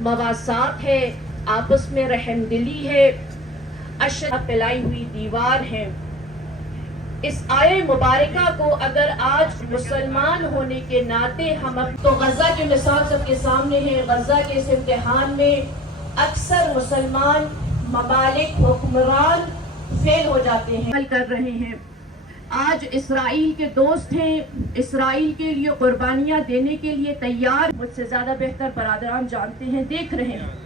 मवासात है, आपस में रहम दिली है, अशर फैलाई हुई दीवार है। इस आये मुबारका को अगर आज मुसलमान होने के नाते हम तो गजा की मिसाल सबके सामने है। गजा के इस इम्तिहान में अक्सर मुसलमान ममालिक हुक्मरान फेल हो जाते हैं, कर रहे हैं। आज इसराइल के दोस्त हैं, इसराइल के लिए कुर्बानियां देने के लिए तैयार। मुझसे ज्यादा बेहतर बरादरान जानते हैं, देख रहे हैं।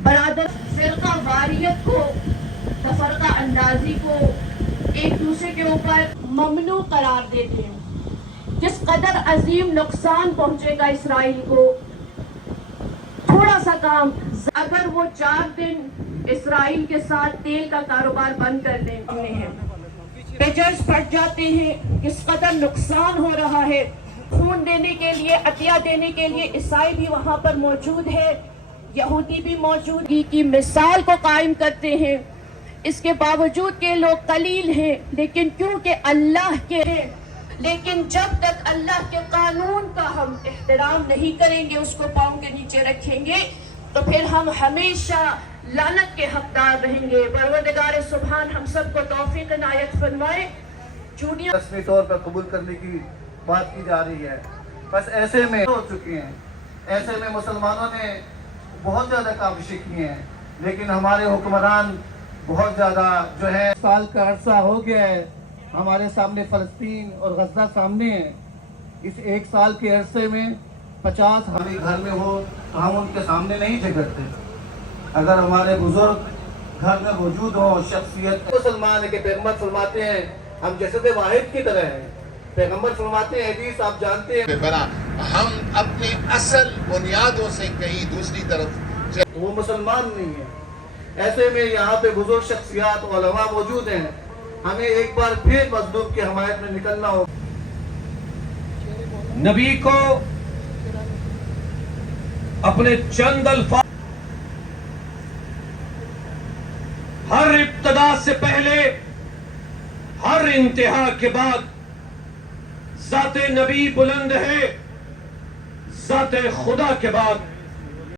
बरादर फिरका वारियत को, तफरका अंदाजी को, एक दूसरे के ऊपर ममनू करार देते हैं। जिस कदर अजीम नुकसान पहुंचेगा इसराइल को, थोड़ा सा काम, अगर वो 4 दिन इसराइल के साथ तेल का कारोबार बंद कर देते हैं, पेजर्स फट जाते हैं, किस कदर नुकसान हो रहा है। खून देने के लिए, अतिया देने के लिए ईसाई भी वहां पर मौजूद है, यहूदी भी मौजूद की मिसाल को कायम करते हैं। इसके बावजूद के लोग कलील हैं, लेकिन क्योंकि अल्लाह के हैं। लेकिन जब तक अल्लाह के कानून का हम एहतराम नहीं करेंगे, उसको पाँव के नीचे रखेंगे, तो फिर हम हमेशा लानत के हकदार रहेंगे। परवरदिगार सुभान हम सबको तौफीक इनायत फरमाए। चूड़ियां रस्मी तौर पर कबूल करने की बात की जा रही है, बस ऐसे में हो चुकी हैं। ऐसे में मुसलमानों ने बहुत ज़्यादा काविशें की हैं, लेकिन हमारे हुक्मरान बहुत ज़्यादा जो है, साल का अरसा हो गया है, हमारे सामने फ़लस्तीन और गज़ा सामने है। इस 1 साल के अरसे में 50 हमारे घर में हो तो हम उनके सामने नहीं झगड़ते। अगर हमारे बुजुर्ग घर में मौजूद हो, शख्सियत मुसलमान है कि पैगम्बर फरमाते हैं हम जसद वाहिद की तरह हैं। पैगम्बर फरमाते हैं, हदीस आप जानते हैं, बना हम अपने असल बुनियादों से कहीं दूसरी तरफ, वो मुसलमान नहीं है। ऐसे में यहाँ पे बुजुर्ग शख्सियात उलमा मौजूद हैं, हमें एक बार फिर मज़लूम की हमायत में निकलना होगा। नबी को अपने चंद अल्फाज, हर इब्तदा से पहले, हर इंतहा के बाद, ज़ाते नबी बुलंद है, ज़ाते खुदा के बाद